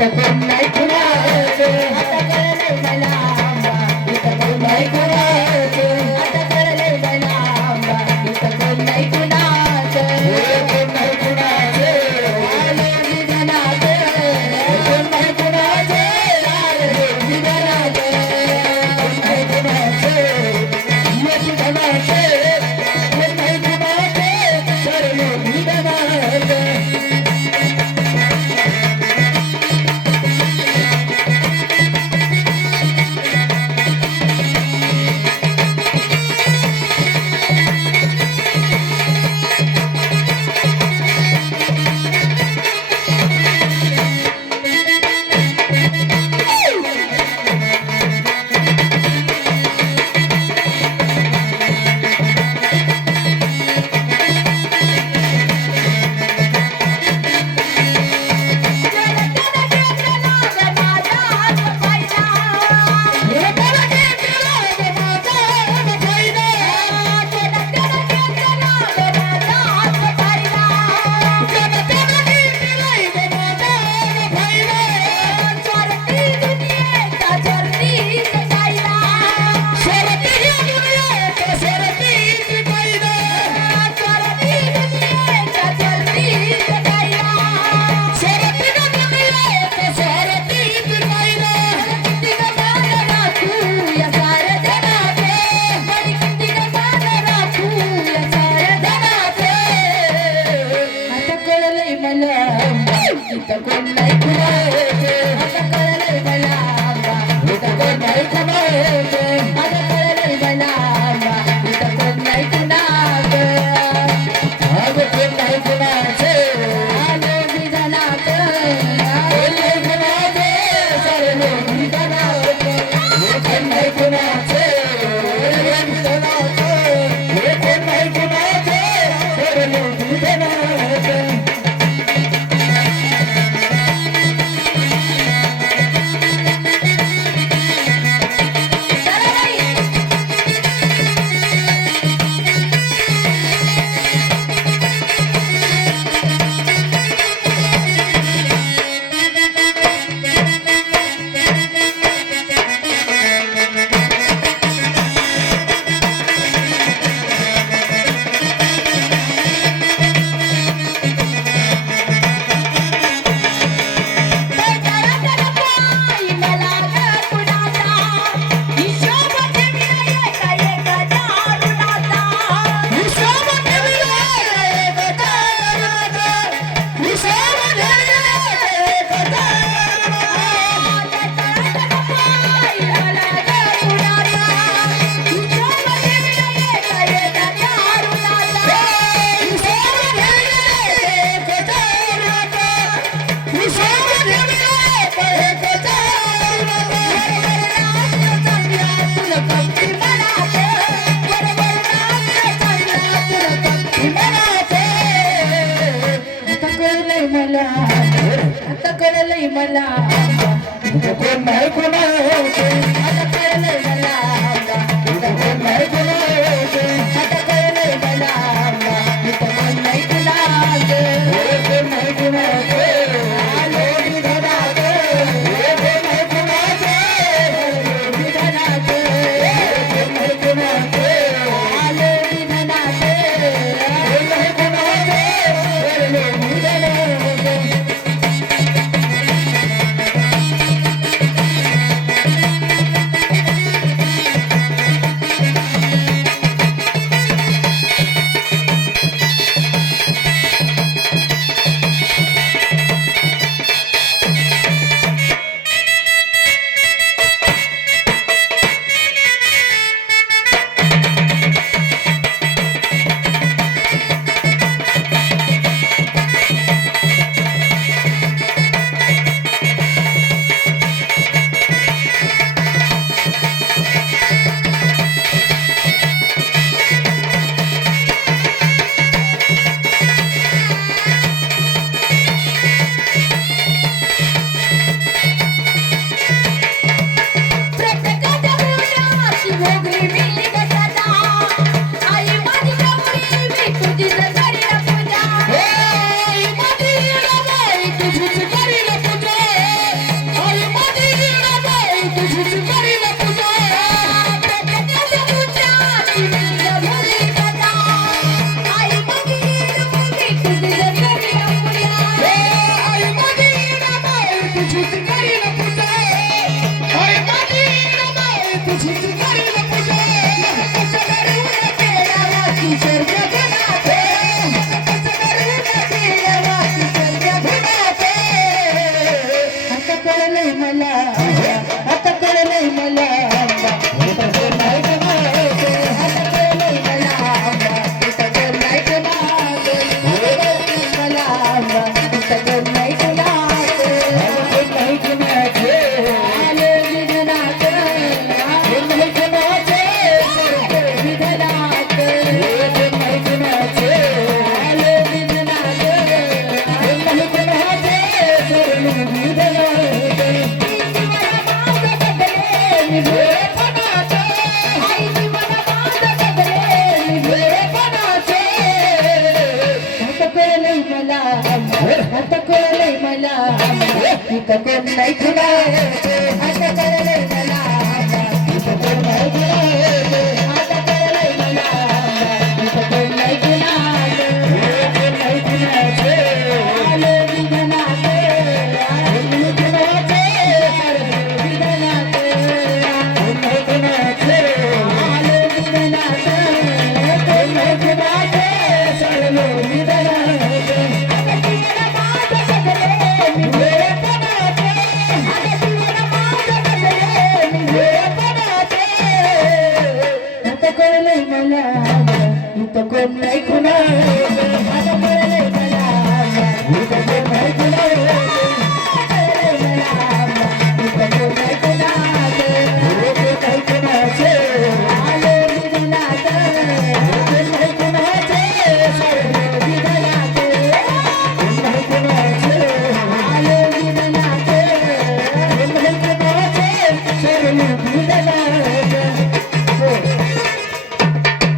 தப்பு आता मला. कोण नाही कोणा मला आता कळलंय मला कोण नाही आता Thank you.